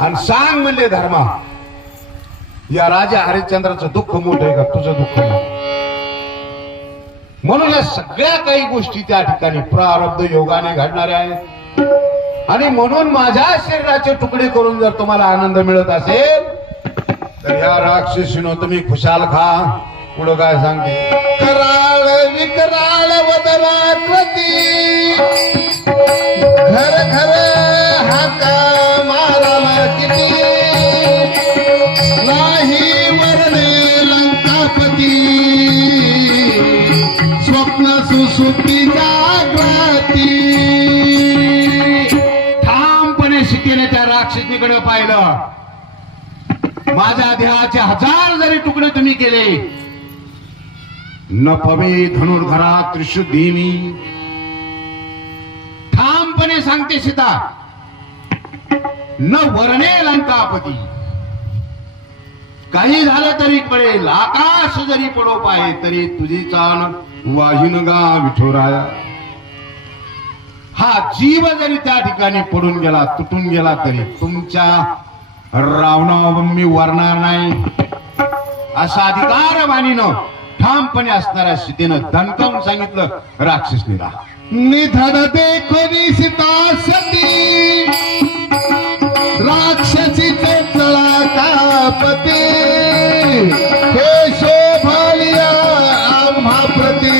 आणि सांग म्हणले धर्मा, या राजा हरिश्चंद्राचं दुःख मोठं आहे का तुझं दुःख मोठं? म्हणून या सगळ्या काही गोष्टी त्या ठिकाणी प्रारब्ध योगाने घडणाऱ्या आहेत. आणि म्हणून माझ्या शरीराचे तुकडे करून जर तुम्हाला आनंद मिळत असेल तर या राक्षसीनो तुम्ही खुशाल खा. पुढं काय सांगते, कराळ विकराळ वदनाकृती घर घर हाका माराला किती नाही वर्णे लंकापती स्वप्न सुसुप्ती जागृती. ठामपणे सीतेने त्या राक्षसीकडे पाहिलं. माझ्या देहाचे 1000 जरी तुकडे तुम्ही केले, न पवे धनुर्धरा त्रिशुद्धीमी. ठामपणे सांगते सीता, न वर्णे लंकापती. काही झालं तरी कळेल, आकाश जरी पडो पाहे तरी तुझी चाल वाहिन गा विठोराया. हा जीव जरी त्या ठिकाणी पडून गेला, तुटून गेला तरी तुमच्या रावणावर मी वरणार नाही असा अधिकार वाणीनं ठामपणे असणाऱ्या सीतेनं दणकावून सांगितलं राक्षसनीला. निधन देखोनी सीता सती राक्षसीचे चला कापते हे शोभालिया आम्हा प्रती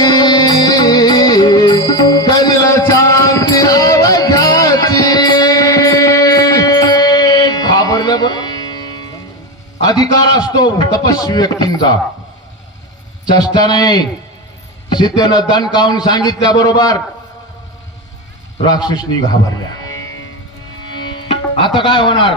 करील शांती अवघ्याची. घाबरलं बरं. अधिकार असतो तपस्वी व्यक्तींचा, चेष्टा नाही. सीतेनं दणकावून सांगितल्याबरोबर राक्षसनी घाबरल्या. आता काय होणार?